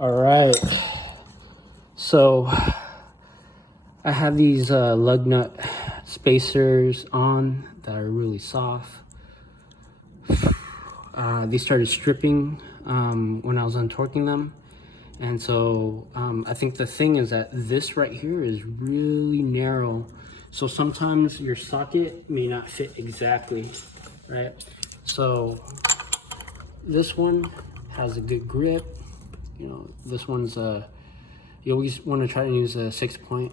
All right, so I have these lug nut spacers on that are really soft. They started stripping when I was untorquing them, and so I think the thing is that this right here is really narrow, so sometimes your socket may not fit exactly, right? So this one has a good grip. You know, this one's you always want to try to use a 6-point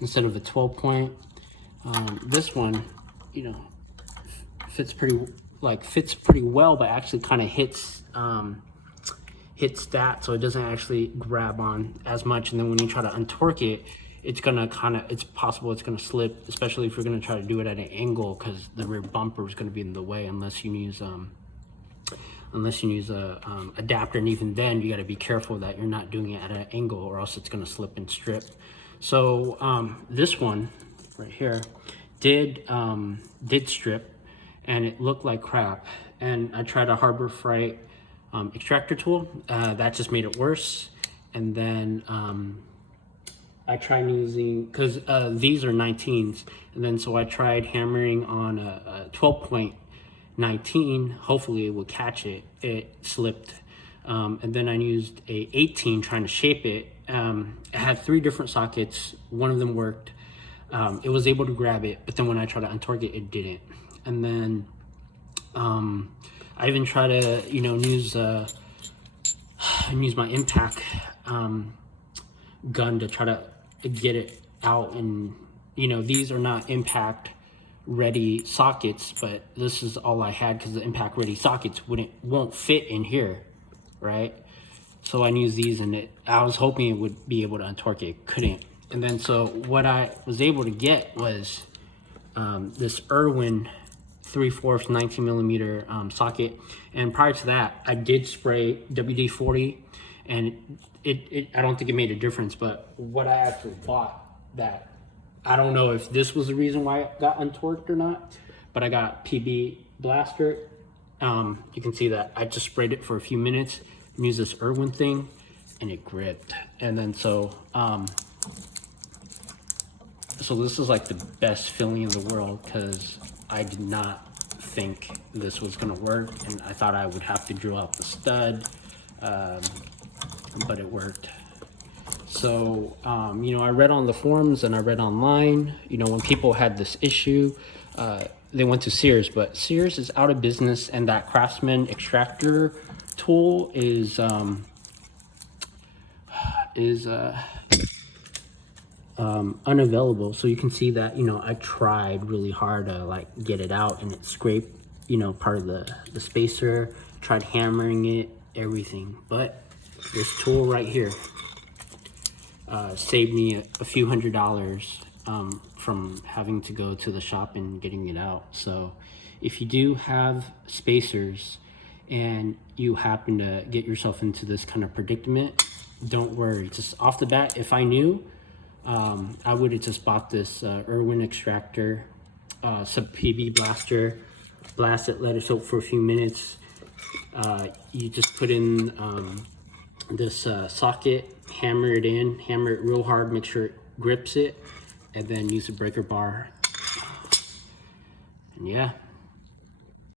instead of a 12-point. This one, you know, fits pretty well, but actually kind of hits that, so it doesn't actually grab on as much. And then when you try to untorque it, it's possible it's gonna slip, especially if you're gonna try to do it at an angle, because the rear bumper is gonna be in the way unless you use a adapter, and even then you got to be careful that you're not doing it at an angle, or else it's going to slip and strip. So this one right here did strip, and it looked like crap, and I tried a Harbor Freight extractor tool that just made it worse. And then I tried using, because these are 19s, and then so I tried hammering on a 12-point 19. Hopefully it will catch it. It slipped, and then I used a 18 trying to shape it. It had 3 different sockets. One of them worked. It was able to grab it, but then when I tried to untorque it, it didn't. And then I even tried to use my impact gun to try to get it out. And these are not impact ready sockets, but this is all I had, because the impact ready sockets won't fit in here, right? So I used these, and I was hoping it would be able to untorque it. Couldn't. And then so what I was able to get was this Irwin 3/4 19mm socket. And prior to that, I did spray WD-40, and I don't think it made a difference. But what I actually bought, that I don't know if this was the reason why it got untorqued or not, but I got PB Blaster. You can see that I just sprayed it for a few minutes and used this Irwin thing, and it gripped. And then so this is like the best feeling in the world, because I did not think this was gonna work, and I thought I would have to drill out the stud, but it worked. So, I read on the forums and I read online, when people had this issue, they went to Sears, but Sears is out of business, and that Craftsman extractor tool is unavailable. So you can see that, I tried really hard to get it out, and it scraped, part of the spacer, tried hammering it, everything. But this tool right here saved me a few $100s from having to go to the shop and getting it out. So if you do have spacers and you happen to get yourself into this kind of predicament, don't worry. Just off the bat, if I knew, I would have just bought this Irwin extractor, sub PB Blaster, blast it, let it soak for a few minutes. You just put in this socket, hammer it real hard, make sure it grips it, and then use a breaker bar. And yeah.